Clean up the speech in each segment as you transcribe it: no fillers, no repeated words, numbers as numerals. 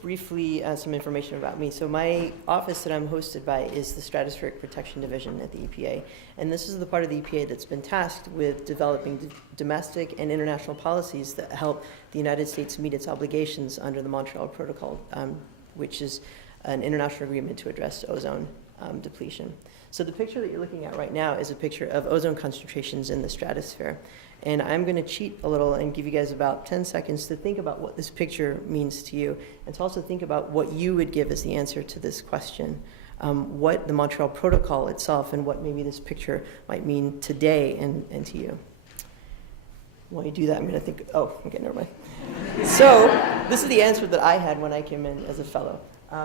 Briefly, some information about me. So my office that I'm hosted by is the Stratospheric Protection Division at the EPA. And this is the part of the EPA that's been tasked with developing domestic and international policies that help the United States meet its obligations under the Montreal Protocol, which is an international agreement to address ozone depletion. So the picture that you're looking at right now is a picture of ozone concentrations in the stratosphere. And I'm going to cheat a little and give you guys about 10 seconds to think about what this picture means to you, and to also think about what you would give as the answer to this question, what the Montreal Protocol itself and what maybe this picture might mean today and to you. While you do that, I'm going to think, oh, okay, never mind. So this is the answer that I had when I came in as a fellow,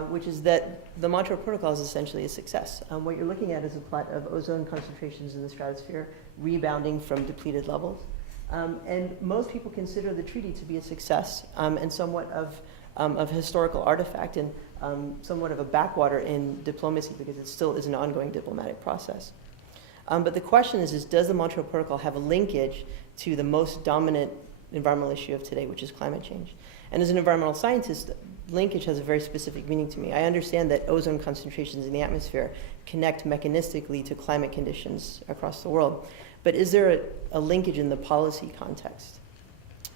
which is that the Montreal Protocol is essentially a success. What you're looking at is a plot of ozone concentrations in the stratosphere rebounding from depleted levels. And most people consider the treaty to be a success and somewhat of a historical artifact and somewhat of a backwater in diplomacy because it still is an ongoing diplomatic process. But the question is does the Montreal Protocol have a linkage to the most dominant environmental issue of today, which is climate change? And as an environmental scientist, linkage has a very specific meaning to me. I understand that ozone concentrations in the atmosphere connect mechanistically to climate conditions across the world. But is there a linkage in the policy context?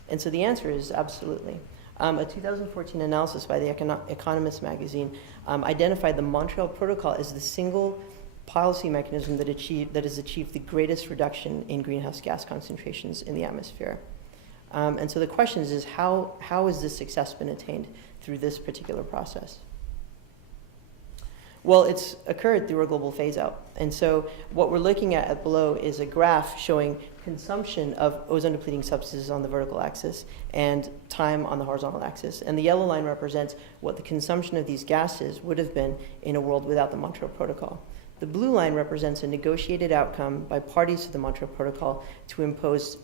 And so the answer is absolutely. A 2014 analysis by the Economist magazine identified the Montreal Protocol as the single policy mechanism that has achieved the greatest reduction in greenhouse gas concentrations in the atmosphere. And so the question is how has this success been attained through this particular process? Well, it's occurred through a global phase-out. And so what we're looking at below is a graph showing consumption of ozone-depleting substances on the vertical axis and time on the horizontal axis. And the yellow line represents what the consumption of these gases would have been in a world without the Montreal Protocol. The blue line represents a negotiated outcome by parties to the Montreal Protocol to impose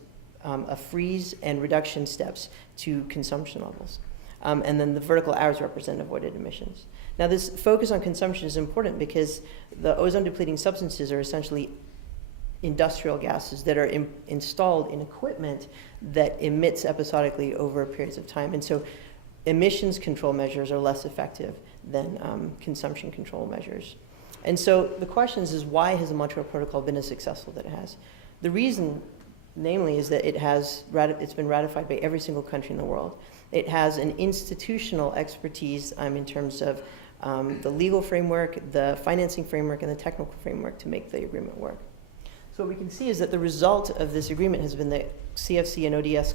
a freeze and reduction steps to consumption levels. And then the vertical arrows represent avoided emissions. Now this focus on consumption is important because the ozone-depleting substances are essentially industrial gases that are installed in equipment that emits episodically over periods of time. And so emissions control measures are less effective than consumption control measures. And so the question is why has the Montreal Protocol been as successful that it has? The reason, namely, is that it's been ratified by every single country in the world. It has an institutional expertise in terms of the legal framework, the financing framework, and the technical framework to make the agreement work. So what we can see is that the result of this agreement has been that CFC and ODS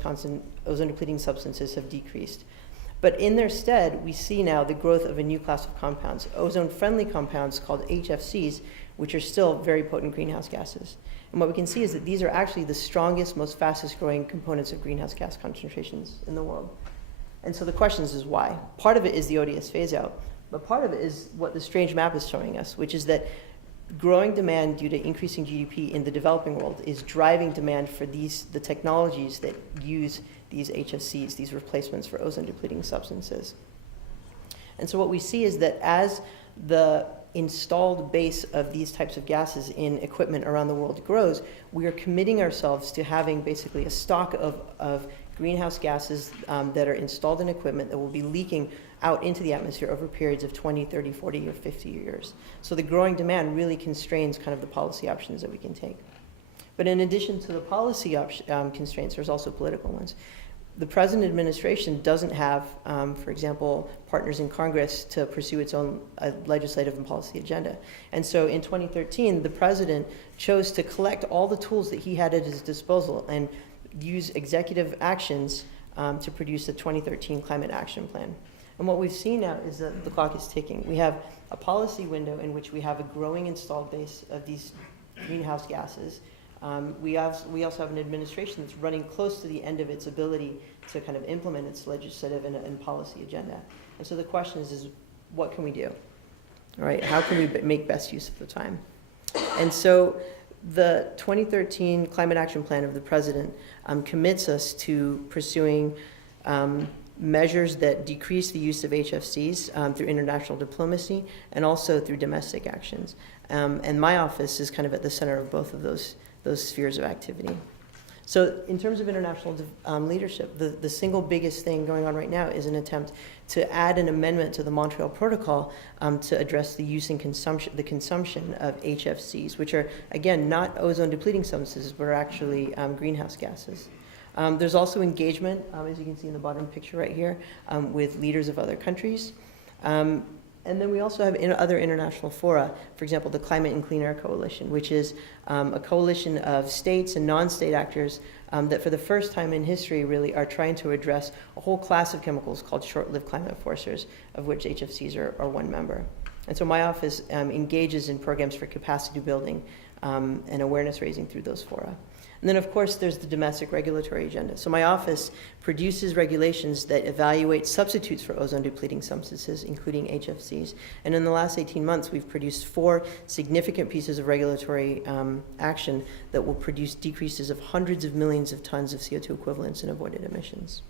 ozone-depleting substances have decreased. But in their stead, we see now the growth of a new class of compounds, ozone-friendly compounds called HFCs, which are still very potent greenhouse gases. And what we can see is that these are actually the strongest, most fastest growing components of greenhouse gas concentrations in the world. And so the question is why? Part of it is the ODS phase-out, but part of it is what the strange map is showing us, which is that growing demand due to increasing GDP in the developing world is driving demand for the technologies that use these HFCs, these replacements for ozone-depleting substances. And so what we see is that as the installed base of these types of gases in equipment around the world grows, we are committing ourselves to having basically a stock of greenhouse gases that are installed in equipment that will be leaking out into the atmosphere over periods of 20, 30, 40, or 50 years. So the growing demand really constrains kind of the policy options that we can take. But in addition to the policy constraints, there's also political ones. The present administration doesn't have, for example, partners in Congress to pursue its own legislative and policy agenda. And so in 2013, the president chose to collect all the tools that he had at his disposal and use executive actions to produce the 2013 Climate Action Plan. And what we've seen now is that the clock is ticking. We have a policy window in which we have a growing installed base of these greenhouse gases. We also have an administration that's running close to the end of its ability to kind of implement its legislative and policy agenda. And so the question is what can we do? All right, how can we make best use of the time? And so the 2013 Climate Action Plan of the President commits us to pursuing measures that decrease the use of HFCs through international diplomacy and also through domestic actions. And my office is kind of at the center of both of those spheres of activity. So in terms of international leadership, the single biggest thing going on right now is an attempt to add an amendment to the Montreal Protocol to address the use and consumption of HFCs, which are, again, not ozone-depleting substances, but are actually greenhouse gases. There's also engagement, as you can see in the bottom picture right here, with leaders of other countries. And then we also have other international fora, for example, the Climate and Clean Air Coalition, which is a coalition of states and non-state actors that for the first time in history really are trying to address a whole class of chemicals called short-lived climate forcers, of which HFCs are one member. And so my office engages in programs for capacity building and awareness raising through those fora. And then, of course, there's the domestic regulatory agenda. So my office produces regulations that evaluate substitutes for ozone-depleting substances, including HFCs. And in the last 18 months, we've produced 4 significant pieces of regulatory action that will produce decreases of hundreds of millions of tons of CO2 equivalents in avoided emissions.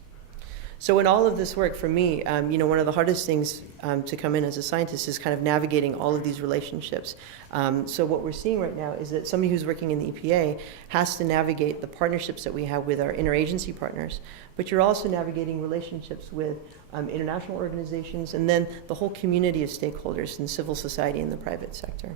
So in all of this work, for me, one of the hardest things to come in as a scientist is kind of navigating all of these relationships. So what we're seeing right now is that somebody who's working in the EPA has to navigate the partnerships that we have with our interagency partners, but you're also navigating relationships with international organizations and then the whole community of stakeholders in civil society and the private sector.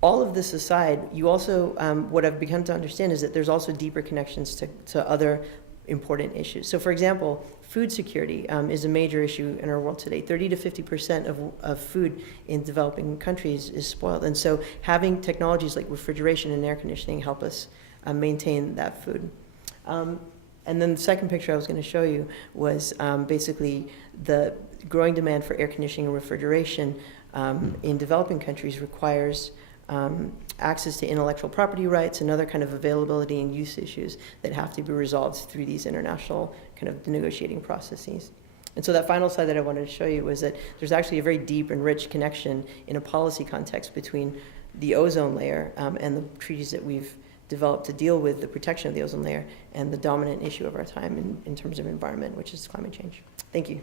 All of this aside, you also, what I've begun to understand is that there's also deeper connections to other important issues. So for example, food security is a major issue in our world today. 30 to 50% of food in developing countries is spoiled. And so having technologies like refrigeration and air conditioning help us maintain that food. And then the second picture I was going to show you was basically the growing demand for air conditioning and refrigeration in developing countries requires access to intellectual property rights and other kind of availability and use issues that have to be resolved through these international kind of negotiating processes. And so that final slide that I wanted to show you was that there's actually a very deep and rich connection in a policy context between the ozone layer and the treaties that we've developed to deal with the protection of the ozone layer and the dominant issue of our time in terms of environment, which is climate change. Thank you.